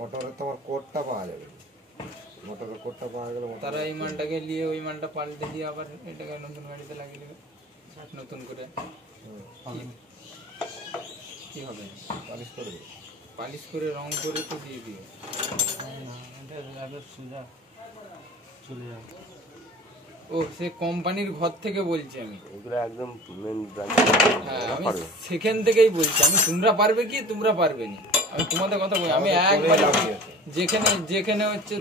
মোটরের তোমার কোডটা পাওয়া যাবে, মোটরের কোডটা পাওয়া গেলে তারা এই মালটাকে নিয়ে ওই মালটা পাল্টে দিয়ে আবার এটাকে নতুন গাড়িতে লাগিয়ে দেবে নতুন করে। কি হবে? পালিশ করে দেবে, পালিশ করে রং করে তো দিয়ে দিও। ও সে কোম্পানির ঘর থেকে বলছি আমি, এগুলো একদম মেন ব্রাঞ্চ। হ্যাঁ আমি সেখান থেকেই বলছি আমি। তোমরা পারবে কি? তোমরা পারবে না, আমি তোমাদের কথা বলি। আমি একবার যেখানে যেখানে হচ্ছে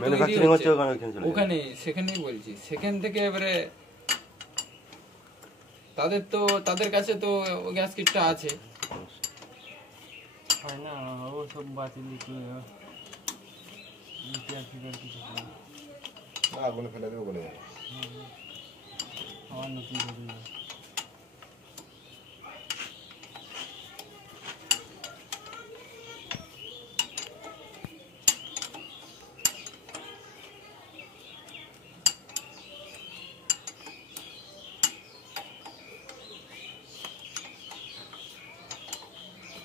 ওখানে সেখানেই বলছি, সেখান থেকে এবারে তাদের কাছে তো গ্যাস কিটটা আছে। হয় না ও সব বাতিল আগুনে ফেলে দেবে বলে যাবে। আমার নতুন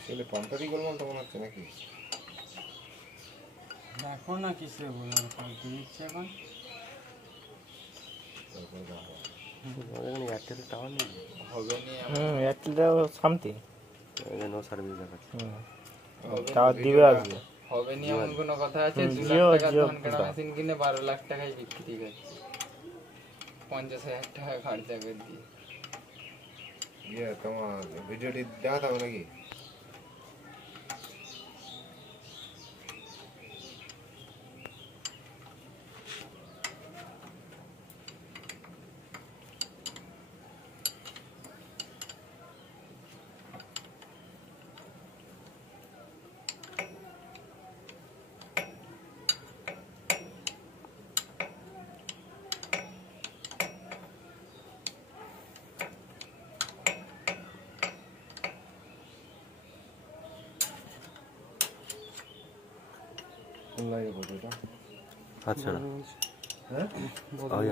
ছেলে পাম্পারি করলাম তো মনে হচ্ছে নাকি? দেখো না কিসে বললাম দিচ্ছে এখন। এয়ারটেল টাওয়ার নেই, হবে না এয়ারটেলটা সামথিং নো সার্ভিস দেখাচ্ছে। টাওয়ার দিবে আসবে, হবে না এমন কোনো কথা আছে? 2 লাখ টাকা ধান কাটা মেশিন কিনে 12 লাখ টাকায় বিক্রি করছে, 50,000 টাকা খরচা করে দিয়ে। তোমার ভিডিওটি দেখাতে হবে নাকি? আচ্ছা হ্যাঁ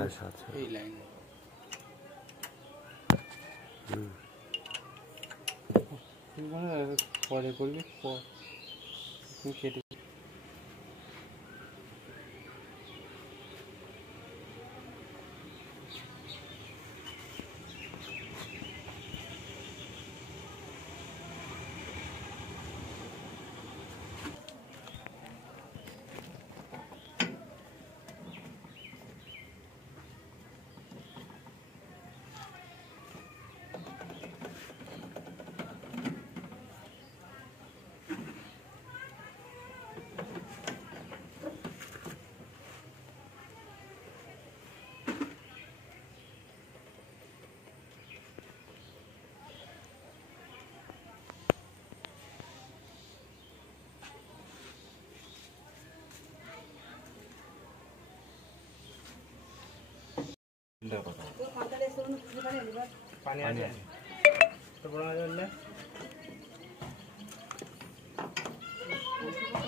আচ্ছা আচ্ছা এই লাইন পরে করবি কেটে পানি আছে তো বড় হলে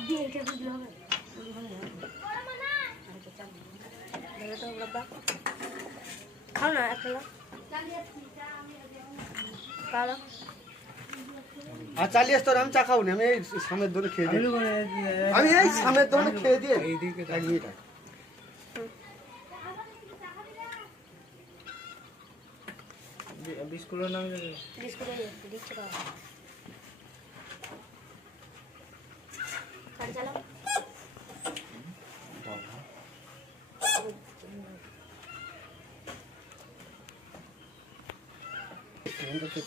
দিয়ে কে বুঝলো হবে খাও না একলা কালো আর চালিয়ে তোর আমি চা খাবো না, আমি এই সামনের দোকানে খেয়ে দিই, আমি এই সামনের দোকানে খেয়ে দিয়ে এইদিকে এক মিনিট বিস্কুটের নাম বিস্কুট দিচ্ছে তো কাট চালাও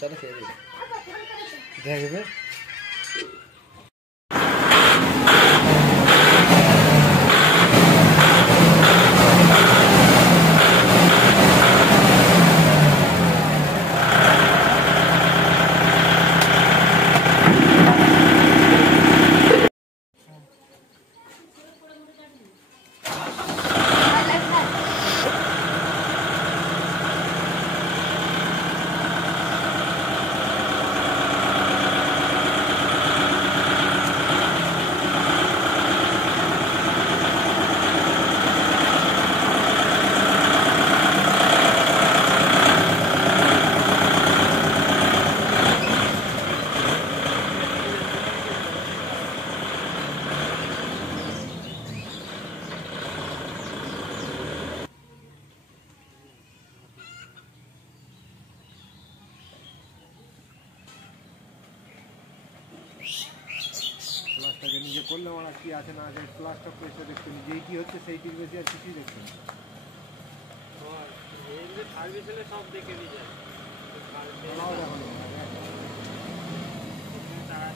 চালা খেয়ে দিই দেখবে। ক্লাসটাকে নিজে করলে আমার কি আছে না আছে ক্লাসটা প্রেসে দেখতে নিজেই কি হচ্ছে সেইটির বেশি আর কিছুই দেখতে না। সার্ভিস হলে সব দেখে নিয়ে যায় আমরাও দেখো না। তারা